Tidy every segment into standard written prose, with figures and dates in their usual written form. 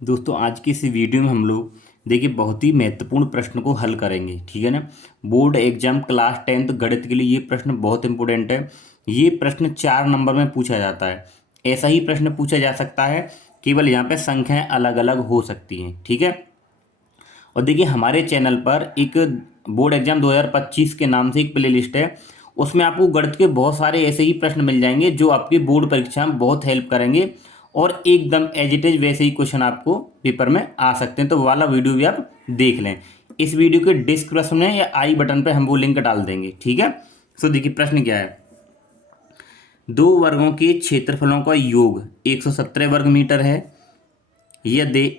दोस्तों आज की इस वीडियो में हम लोग देखिए बहुत ही महत्वपूर्ण प्रश्न को हल करेंगे। ठीक है ना। बोर्ड एग्जाम क्लास 10th गणित के लिए ये प्रश्न बहुत इंपॉर्टेंट है। ये प्रश्न 4 नंबर में पूछा जाता है। ऐसा ही प्रश्न पूछा जा सकता है, केवल यहाँ पे संख्याएं अलग अलग हो सकती हैं। ठीक है। और देखिए हमारे चैनल पर एक बोर्ड एग्जाम 2025 के नाम से एक प्लेलिस्ट है। उसमें आपको गणित के बहुत सारे ऐसे ही प्रश्न मिल जाएंगे जो आपकी बोर्ड परीक्षा में बहुत हेल्प करेंगे और एकदम एज इट इज वैसे ही क्वेश्चन आपको पेपर में आ सकते हैं। तो वो वाला वीडियो भी आप देख लें। इस वीडियो के डिस्क्रिप्शन में या आई बटन पर हम वो लिंक डाल देंगे। ठीक है। सो देखिए प्रश्न क्या है। दो वर्गों के क्षेत्रफलों का योग 117 वर्ग मीटर है। यदि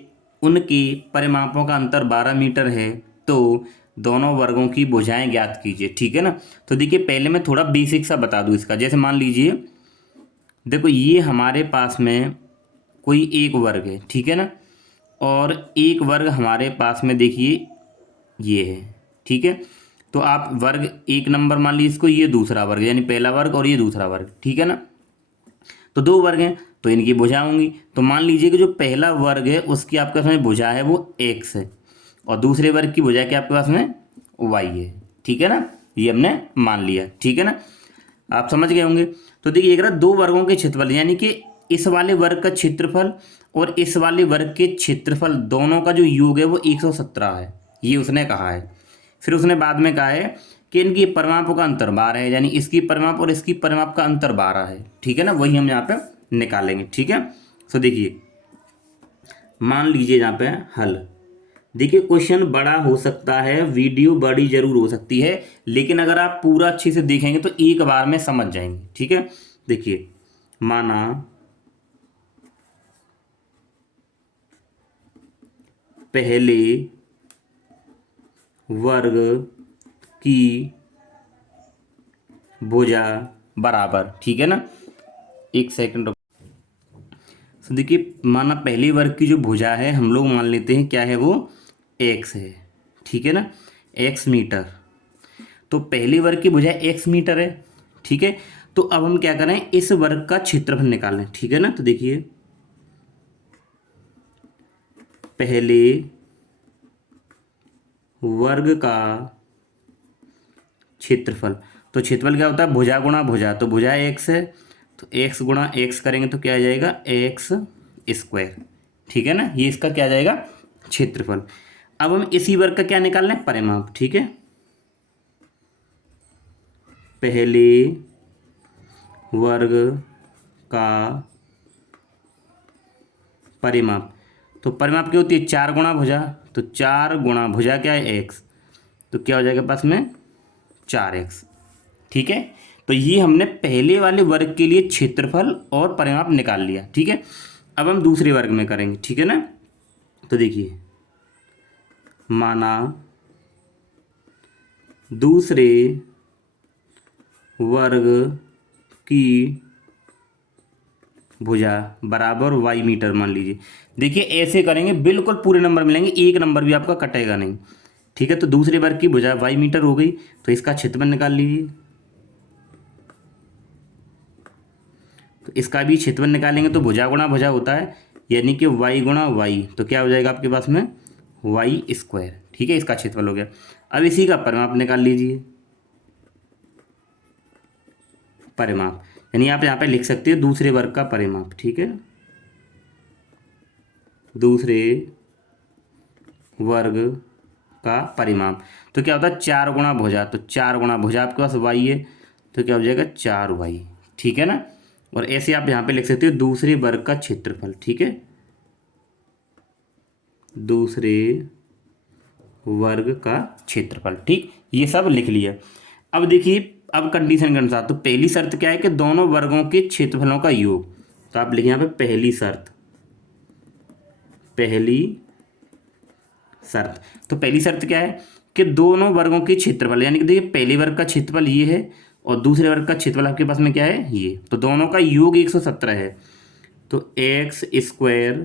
उनके परिमापों का अंतर 12 मीटर है तो दोनों वर्गों की भुजाएं ज्ञात कीजिए। ठीक है ना। तो देखिए पहले मैं थोड़ा बेसिक सा बता दूं इसका। जैसे मान लीजिए, देखो ये हमारे पास में कोई एक वर्ग है। ठीक है ना। और एक वर्ग हमारे पास में देखिए ये है। ठीक है। तो आप वर्ग एक नंबर मान लीजिए इसको, ये दूसरा वर्ग यानी पहला वर्ग और ये दूसरा वर्ग। ठीक है ना। तो दो वर्ग हैं तो इनकी भुजा होंगी। तो मान लीजिए कि जो पहला वर्ग है उसकी आपके पास में भुजा है वो एक्स है और दूसरे वर्ग की भुजा क्या आपके पास में वाई है। ठीक है ना। ये हमने मान लिया। ठीक है ना। आप समझ गए होंगे। तो देखिए एक दो वर्गों के क्षेत्रफल यानी कि इस वाले वर्ग का क्षेत्रफल और इस वाले वर्ग के क्षेत्रफल दोनों का जो योग है वो 117 है। ये उसने कहा है। फिर उसने बाद में कहा है कि इनकी परिमापों का अंतर 12 है, यानी इसकी परिमाप और इसकी परिमाप का अंतर 12 है। ठीक है ना। वही हम यहाँ पे निकालेंगे। ठीक है। सो देखिए मान लीजिए यहाँ पे हल। देखिए क्वेश्चन बड़ा हो सकता है, वीडियो बड़ी जरूर हो सकती है, लेकिन अगर आप पूरा अच्छे से देखेंगे तो एक बार में समझ जाएंगे। ठीक है। देखिए माना पहले वर्ग की भुजा बराबर। ठीक है ना। एक सेकंड। तो देखिए माना पहले वर्ग की जो भुजा है हम लोग मान लेते हैं क्या है वो एक्स है। ठीक है ना। X metre. तो पहले वर्ग की भुजा एक्स मीटर है। ठीक है। तो अब हम क्या करें, इस वर्ग का क्षेत्रफल निकालें। ठीक है ना। तो देखिए पहले वर्ग का क्षेत्रफल, तो क्षेत्रफल क्या होता है भुजा गुणा भुजा, तो भुजा एक्स है तो एक्स गुणा एक्स करेंगे तो क्या आ जाएगा एक्स स्क्वायर। ठीक है ना। ये इसका क्या आ जाएगा क्षेत्रफल। अब हम इसी वर्ग का क्या निकाल रहे हैं परिमाप। ठीक है। पहले वर्ग का परिमाप, तो परिमाप क्या होती है 4 गुणा भुजा, तो 4 गुणा भुजा क्या है एक्स, तो क्या हो जाएगा पास में 4x। ठीक है। तो ये हमने पहले वाले वर्ग के लिए क्षेत्रफल और परिमाप निकाल लिया। ठीक है। अब हम दूसरे वर्ग में करेंगे। ठीक है ना। तो देखिए माना दूसरे वर्ग की भुजा बराबर वाई मीटर मान लीजिए। देखिए ऐसे करेंगे बिल्कुल पूरे नंबर मिलेंगे, एक नंबर भी आपका कटेगा नहीं। ठीक है। तो दूसरे वर्ग की भुजा वाई मीटर हो गई तो इसका क्षेत्रफल निकाल लीजिए। तो इसका भी क्षेत्रफल निकालेंगे तो भुजा गुणा भुजा होता है, यानी कि वाई गुणा वाई, तो क्या हो जाएगा आपके पास में वाई स्क्वायर। ठीक है। इसका क्षेत्रफल हो गया। अब इसी का परिमाप निकाल लीजिए। परिमाप यानी आप यहाँ पे लिख सकते हो दूसरे वर्ग का परिमाप। ठीक है। दूसरे वर्ग का परिमाप तो क्या होता है 4 गुणा भुजा, तो 4 गुणा भुजा आपके पास वाई है तो क्या हो जाएगा 4y। ठीक है ना। और ऐसे आप यहाँ पे लिख सकते हो दूसरे वर्ग का क्षेत्रफल। ठीक है। दूसरे वर्ग का क्षेत्रफल। ठीक, ये सब लिख लिया। अब देखिए अब कंडीशन के अनुसार, तो पहली शर्त क्या है कि दोनों वर्गों के क्षेत्रफलों का योग, तो आप लिखिए यहाँ पे पहली शर्त। पहली शर्त, तो पहली शर्त क्या है कि दोनों वर्गों के क्षेत्रफल, यानी कि देखिए पहले वर्ग का क्षेत्रफल ये है और दूसरे वर्ग का क्षेत्रफल आपके पास में क्या है ये, तो दोनों का योग 117 है। तो x square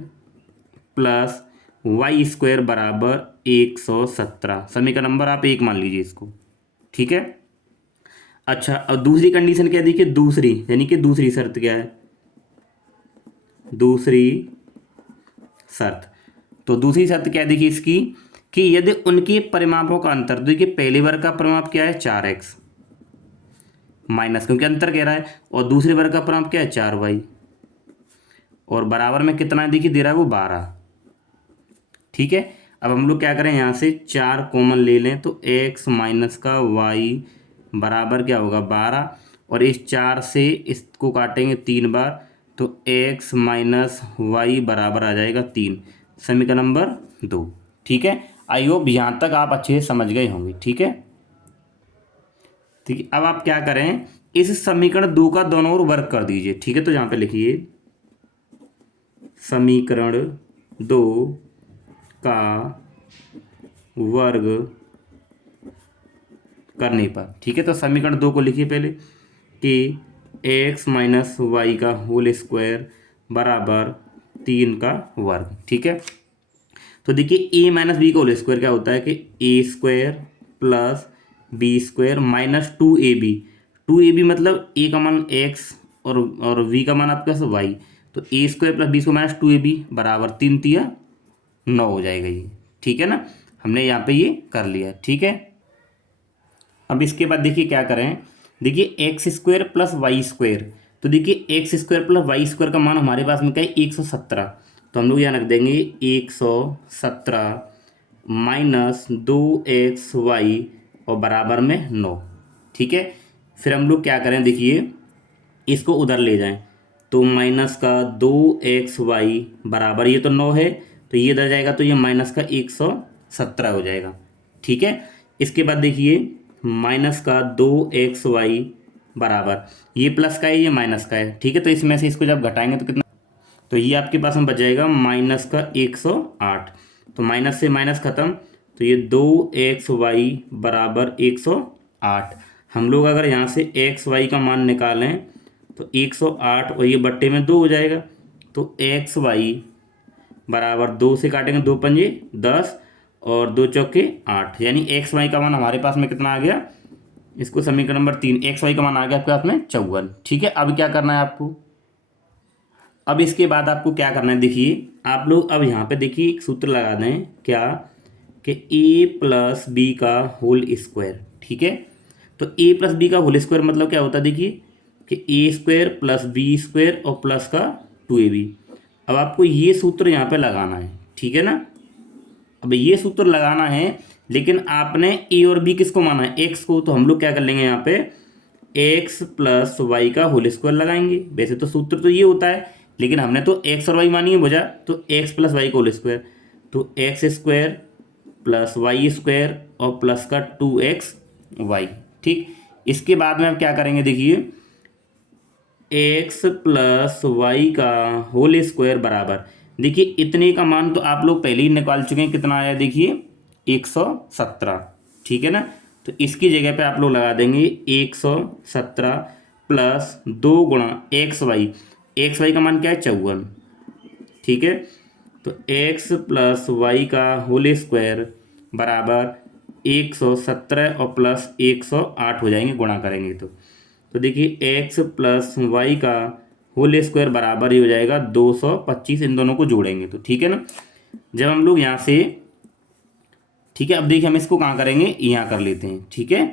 plus y square बराबर 117। समय का नंबर आप एक मान लीजिए इसको। ठीक है। अच्छा अब दूसरी कंडीशन क्या है देखिए, दूसरी यानी कि दूसरी शर्त क्या है, दूसरी शर्त, तो दूसरी शर्त क्या है देखिए इसकी, कि यदि उनके परिमापों का अंतर, देखिए पहले वर्ग का परिमाप क्या है 4x माइनस, क्योंकि अंतर कह रहा है, और दूसरे वर्ग का परिमाप क्या है 4y, और बराबर में कितना है देखिए दे रहा है वो 12। ठीक है, अब हम लोग क्या करें, यहाँ से 4 कॉमन ले लें तो x माइनस का y बराबर क्या होगा 12, और इस 4 से इसको काटेंगे 3 बार तो x माइनस वाई बराबर आ जाएगा 3, समीकरण नंबर 2। ठीक है, आई होप यहाँ तक आप अच्छे से समझ गए होंगे। ठीक है, ठीक है, अब आप क्या करें, इस समीकरण 2 का दोनों ओर वर्ग कर दीजिए। ठीक है, तो यहाँ पे लिखिए समीकरण 2 का वर्ग करने पर। ठीक है, तो समीकरण 2 को लिखिए पहले कि x माइनस वाई का होल स्क्वायर बराबर 3 का वर्ग। ठीक है, तो देखिए a माइनस बी का होल स्क्वायर क्या होता है कि a square plus b square minus 2ab मतलब a का मान x और v का मान आपके पास y, तो a square plus b square minus 2ab बराबर 3 तिया 9 हो जाएगा ये। ठीक है ना, हमने यहाँ पे ये कर लिया। ठीक है, अब इसके बाद देखिए क्या करें, देखिए x square plus y square, तो देखिए x square plus y square का मान हमारे पास में क्या है 117, तो हम लोग यहाँ रख देंगे 117 माइनस 2xy और बराबर में 9। ठीक है, फिर हम लोग क्या करें, देखिए इसको उधर ले जाएं तो माइनस का 2xy बराबर, ये तो 9 है तो ये इधर जाएगा तो ये माइनस का 117 हो जाएगा। ठीक है, इसके बाद देखिए माइनस का 2xy बराबर, ये प्लस का है ये माइनस का है। ठीक है, तो इसमें से इसको जब घटाएंगे तो कितना, तो ये आपके पास में बच जाएगा माइनस का 108, तो माइनस से माइनस खत्म, तो ये 2xy बराबर 108। हम लोग अगर यहाँ से xy का मान निकालें तो 108 और ये बट्टे में 2 हो जाएगा, तो xy बराबर 2 से काटेंगे 2 पंजे 10 और 2 चौके 8, यानी xy का मान हमारे पास में कितना आ गया, इसको समीकरण नंबर 3, xy का मान आ गया आपके पास में 54। ठीक है, अब क्या करना है आपको, अब इसके बाद आपको क्या करना है, देखिए आप लोग अब यहाँ पे देखिए एक सूत्र लगा दें क्या, कि a प्लस बी का होल स्क्वायर। ठीक है, तो a प्लस बी का होल स्क्वायर मतलब क्या होता है, देखिए कि a square plus b square और प्लस का 2ab। अब आपको ये सूत्र यहाँ पे लगाना है। ठीक है ना, अब ये सूत्र लगाना है, लेकिन आपने ए और बी किसको माना है, एक्स को, तो हम लोग क्या कर लेंगे यहाँ पे एक्स प्लस वाई का होल स्क्वायर लगाएंगे। वैसे तो सूत्र तो ये होता है, लेकिन हमने तो एक्स और वाई मानी है भुजा, तो एक्स प्लस वाई का होल स्क्वायर, तो x square plus y square और प्लस का 2xy। ठीक, इसके बाद में आप क्या करेंगे, देखिए एक्स प्लस वाई का होल स्क्वायर बराबर, देखिए इतने का मान तो आप लोग पहले ही निकाल चुके हैं, कितना आया देखिए 117। ठीक है ना, तो इसकी जगह पे आप लोग लगा देंगे 117 प्लस 2 गुणा एक्स वाई का मान क्या है 54। ठीक है, तो x प्लस वाई का होल स्क्वायर बराबर 117 और प्लस 108 हो जाएंगे, गुणा करेंगे तो देखिए x प्लस वाई का होल स्क्वायर बराबर ही हो जाएगा 225, इन दोनों को जोड़ेंगे तो। ठीक है ना, जब हम लोग यहाँ से, ठीक है, अब देखिए हम इसको कहाँ करेंगे, यहाँ कर लेते हैं। ठीक है,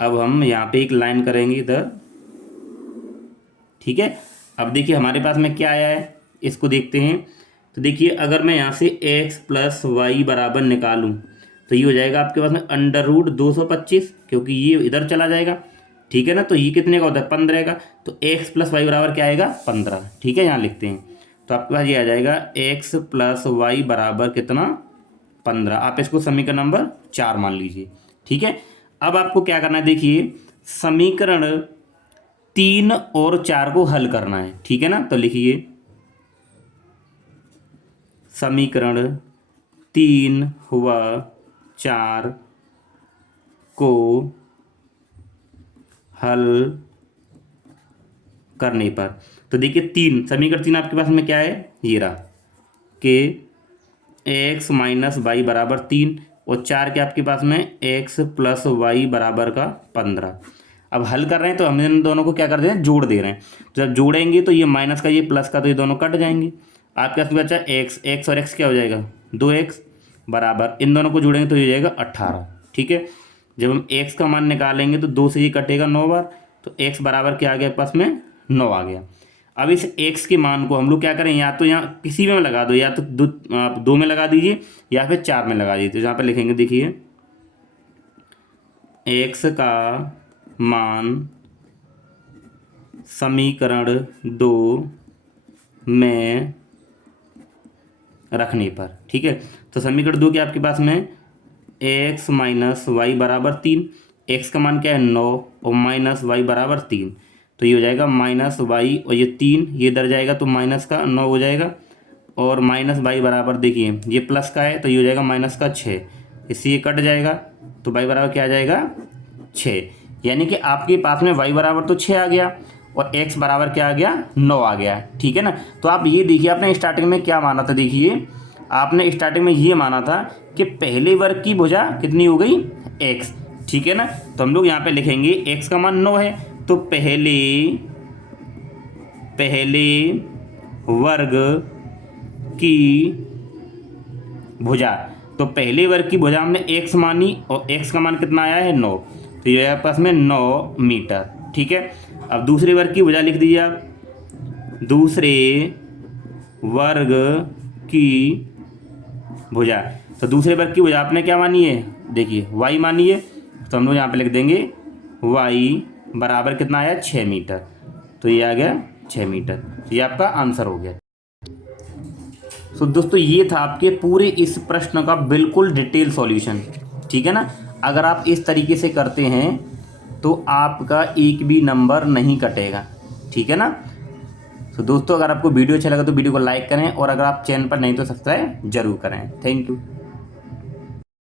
अब हम यहाँ पे एक लाइन करेंगे इधर। ठीक है, अब देखिए हमारे पास में क्या आया है, इसको देखते हैं। तो देखिए अगर मैं यहाँ से x प्लस वाई बराबर निकालूं तो ये हो जाएगा आपके पास में अंडर रूट 225, क्योंकि ये इधर चला जाएगा। ठीक है ना, तो ये कितने का होता है 15 का, तो x प्लस वाई बराबर क्या आएगा 15। ठीक है, यहाँ लिखते हैं, तो आपके पास ये आ जाएगा x प्लस वाई बराबर कितना 15। आप इसको समीकरण नंबर 4 मान लीजिए। ठीक है, अब आपको क्या करना है, देखिए समीकरण 3 और 4 को हल करना है। ठीक है ना, तो लिखिए समीकरण 3 हुआ 4 को हल करने पर, तो देखिए समीकरण 3 आपके पास में क्या है, ये रहा कि x माइनस वाई बराबर 3 और 4 के आपके पास में x प्लस वाई बराबर का 15। अब हल कर रहे हैं तो हम इन दोनों को क्या कर रहे हैं, जोड़ दे रहे हैं। जब जोड़ेंगे तो ये माइनस का ये प्लस का, तो ये दोनों कट जाएंगे। आपके पास बचा x और x क्या हो जाएगा 2x बराबर, इन दोनों को जोड़ेंगे तो ये हो जाएगा 18। ठीक है, जब हम x का मान निकालेंगे तो 2 से ये कटेगा 9 बार, तो x बराबर क्या आ गया पास में 9 आ गया। अब इस x के मान को हम लोग क्या करें, या तो यहाँ किसी में लगा दो, या तो 2 में लगा दीजिए या फिर 4 में लगा दीजिए। तो यहाँ पर लिखेंगे, देखिए x का मान समीकरण 2 में रखने पर, ठीक है, तो समीकरण 2 के आपके पास में x माइनस वाई बराबर 3, x का मान क्या है 9 और माइनस वाई बराबर 3, तो ये हो जाएगा माइनस वाई और ये 3 ये इधर जाएगा तो माइनस का 9 हो जाएगा, और माइनस वाई बराबर देखिए ये प्लस का है तो ये हो जाएगा माइनस का 6, इससे ये कट जाएगा तो वाई बराबर क्या आ जाएगा 6। यानी कि आपके पास में वाई बराबर तो 6 आ गया और x बराबर क्या आ गया 9 आ गया। ठीक है ना, तो आप ये देखिए आपने स्टार्टिंग में क्या माना था, देखिए आपने स्टार्टिंग में ये माना था कि पहले वर्ग की भुजा कितनी हो गई x। ठीक है ना, तो हम लोग यहाँ पे लिखेंगे x का मान 9 है तो पहले वर्ग की भुजा, तो पहले वर्ग की भुजा हमने x मानी और x का मान कितना आया है 9, तो ये है पास में 9 मीटर। ठीक है, अब दूसरे वर्ग की भुजा लिख दीजिए आप, दूसरे वर्ग की भुजा, तो दूसरे वर्ग की भुजा आपने क्या मानी है, देखिए y मानी है, तो हम लोग यहाँ पे लिख देंगे y बराबर कितना आया 6 मीटर, तो ये आ गया 6 मीटर, तो ये आपका आंसर हो गया। तो दोस्तों ये था आपके पूरे इस प्रश्न का बिल्कुल डिटेल सॉल्यूशन। ठीक है ना, अगर आप इस तरीके से करते हैं तो आपका एक भी नंबर नहीं कटेगा। ठीक है ना, तो दोस्तों अगर आपको वीडियो अच्छा लगा तो वीडियो को लाइक करें, और अगर आप चैनल पर नहीं तो सब्सक्राइब जरूर करें। Thank you.